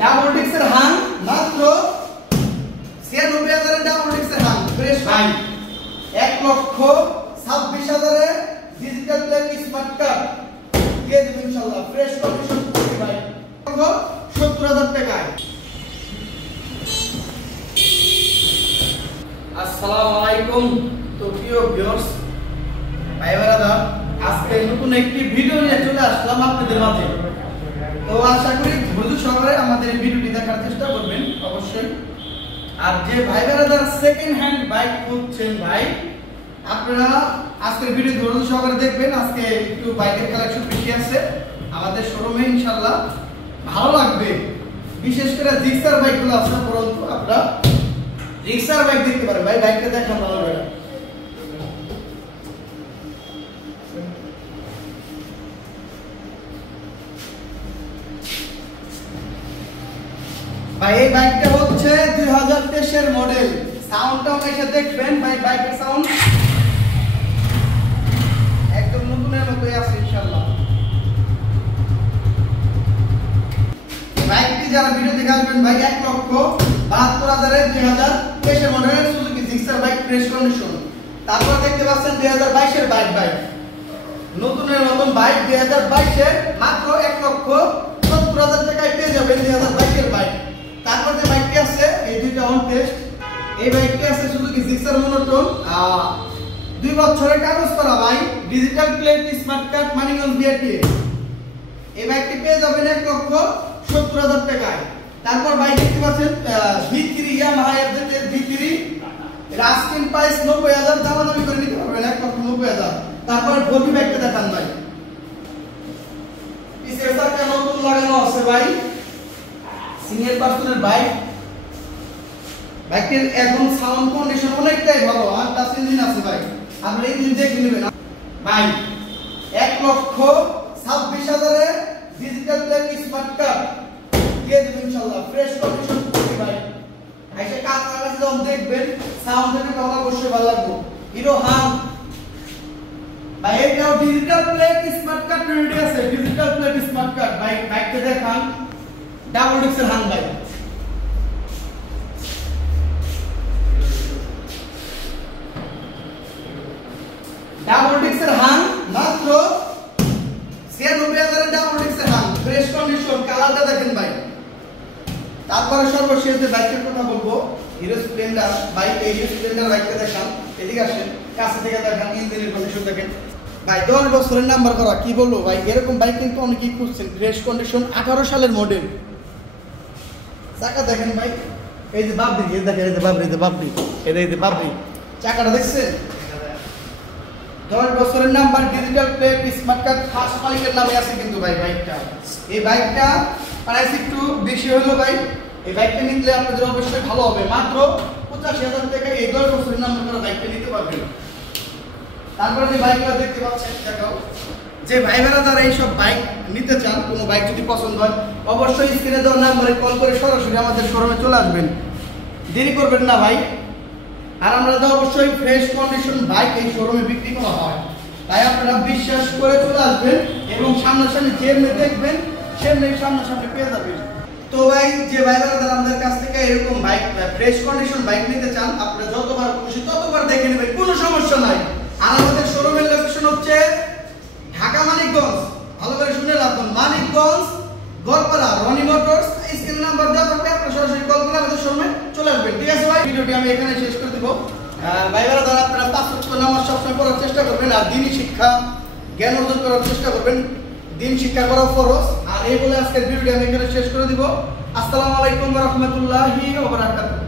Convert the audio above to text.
Double ডিক্সের Hang মাত্র 96,000 এর double ডিক্সের Hang fresh ভাই 1,26,000 এ ডিজিটাল প্লেট স্মার্ট কার্ড দিয়ে দেব ইনশাআল্লাহ ফ্রেশ কন্ডিশন করবে ভাই 70,000 টাকায়। আসসালামু আলাইকুম। তো প্রিয় ভিউয়ার্স ভাই ব্রাদার, আজকে নতুন একটি ভিডিও নিয়ে চলে আসলাম আপনাদের মাঝে। তো আশা করি ধৈর্য সহকারে আমাদের এই ভিডিওটি দেখার চেষ্টা করবেন অবশ্যই। আর যে ভাই ব্রাদার সেকেন্ড হ্যান্ড বাইক খুঁজছেন ভাই, আপনারা আজকের ভিডিও ধৈর্য সহকারে দেখবেন। আজকে একটু বাইকের কালেকশন বেশি আছে আমাদের শোরুমে, ইনশাআল্লাহ ভালো লাগবে। বিশেষ করে জিক্সার বাইকগুলো আছে, পরন্তু আপনারা জিক্সার বাইক দেখতে পারেন ভাই। বাইকটা দেখান ভালো করে ভাই। এই বাইকটা হচ্ছে 2023 এর মডেল। সাউন্ডটা এসে দেখবেন ভাই, বাইকের সাউন্ড একদম নতুনের মতোই আছে ইনশাআল্লাহ। বাইকটি যারা ভিডিও দেখে আসবেন ভাই 1,72,000 এর 2023 এর মডেলের Suzuki Gixxer bike fresh condition. তারপর দেখতে পাচ্ছেন 2022 এর বাইক, নতুনের মতন বাইক 2022 এর মাত্র 1,70,000 টাকায় পেয়ে যাবেন 2022 এর বাইক। তারপর যে বাইকটি আছে এই দুইটা অন টেস্ট, এই বাইকটি আছে সুজুকি জিক্সার মনোটোন 2 বছরের কাগজ করা ভাই, digital plate smart card Maniganj BRT. এই বাইকটি পেয়ে যাবেন 1,70,000 টাকায়। তারপর বাইক দেখতে পাচ্ছেন V3 Yamaha FZ V3, Ruskin price 90,000, দামাদামি করে নিতে পারবেন 1,90,000। তারপর ভোল্ভো বাইকটা দেখান ভাই, পিছের চাকা নতুন লাগানো আছে ভাই, সিঙ্গেল পার্সনের বাইক। বাইকটির এখন সাউন্ড কন্ডিশন অনেকটাই ভালো, আর টাচ ইঞ্জিন আছে ভাই, আপনি ইঞ্জিন দেখে নেবেন ভাই। 1,26,000 এ ডিজিটাল প্লেট স্মার্ট কার্ড দিয়ে দেব ইনশাআল্লাহ ফ্রেশ কন্ডিশন করবে ভাই। আইসা কাজ লাগাতে যখন দেখবেন সাউন্ড দেখে অবশ্যই ভালো লাগবে। হিরো হাং ভাই, এটাও digital plate smart card ready আছে, ডিজিটাল প্লেট স্মার্ট কার্ড ভাই। বাইকটা দেখান, ডাবল ডিক্সের হাং ভাই। ডাবল ডিক্সের হাং মাত্র 96,000 এর ডাবল ডিক্সের হাং ফ্রেশ কন্ডিশন। কালারটা দেখেন ভাই। তারপরে সর্বশেষ যে বাইকের কথা বলবো, হিরো স্প্লেন্ডার বাইক। এই হিরো স্প্লেন্ডার বাইকটা দেখান, এদিকে আসেন, কাছে থেকে দেখান, ইঞ্জিনের কন্ডিশন দেখেন ভাই। 10 বছরের নাম্বার করা, কি বলবো ভাই, এরকম বাইক কিন্তু অনেকেই খুঁজছেন। ফ্রেশ কন্ডিশন 18 সালের মডেল। চাকা দেখেন ভাই, এই যে বাবরি, এই দেখেন, এই যে বাবরি, এই যে বাবরি, এই যে বাবরি, চাকাটা দেখছেন। 10 বছরের number, digital plate smart card, first মালিকের নামে আছে কিন্তু ভাই বাইকটা। এই বাইকটা প্রাইস একটু বেশি হলো ভাই। এই বাইকটা নিলে আপনাদের অবশ্যই ভালো হবে। মাত্র 85,000 টাকা এই 10 বছরের নাম্বার করা বাইকটা নিতে পারবেন। তারপরে যে বাইকগুলো দেখতে পাচ্ছেন দেখাও, যে ভাই যারা এইসব বাইক নিতে চান, কোনো বাইক যদি পছন্দ হয় অবশ্যই স্ক্রিনে দেওয়া নাম্বারে কল করে সরাসরি আমাদের শোরুমে চলে আসবেন, দেরি করবেন না ভাই। আর আমরা তো অবশ্যই ফ্রেশ কন্ডিশন বাইক এই শোরুমে বিক্রি করা হয়, তাই আপনারা বিশ্বাস করে চলে আসবেন এবং সামনাসামনি যেমনি দেখবেন সেমনি সামনাসামনি পেয়ে যাবেন। তো ভাই, যে ভাইরা আমাদের কাছ থেকে এরকম বাইক ফ্রেশ কন্ডিশন বাইক নিতে চান, আপনারা যতবার খুশি ততবার দেখে নেবেন, কোনো সমস্যা নাই। আর আমাদের শোরুমের লোকেশন হচ্ছে ঢাকা মানিকগঞ্জ। ভালো করে শুনে রাখুন, Manikganj Garpara Roni motors. Screen number দেওয়া থাকবে, আপনারা সরাসরি কল করে আমাদের শোরুমে চলে আসবেন। ঠিক আছে ভাই, ভিডিওটি আমি এখানে শেষ করে দেব। ভাইরা যারা আপনারা 5 ওয়াক্ত নামাজ সবসময় পড়ার চেষ্টা করবেন, আর দ্বীনি শিক্ষা জ্ঞান অর্জন করার চেষ্টা করবেন। দিন শিক্ষা করা ফরজ। আর এই বলে আজকের ভিডিওটি আমি এখানে শেষ করে দিব। আসসালামু আলাইকুম ওয়া রাহমাতুল্লাহি ওয়া বারাকাতুহু।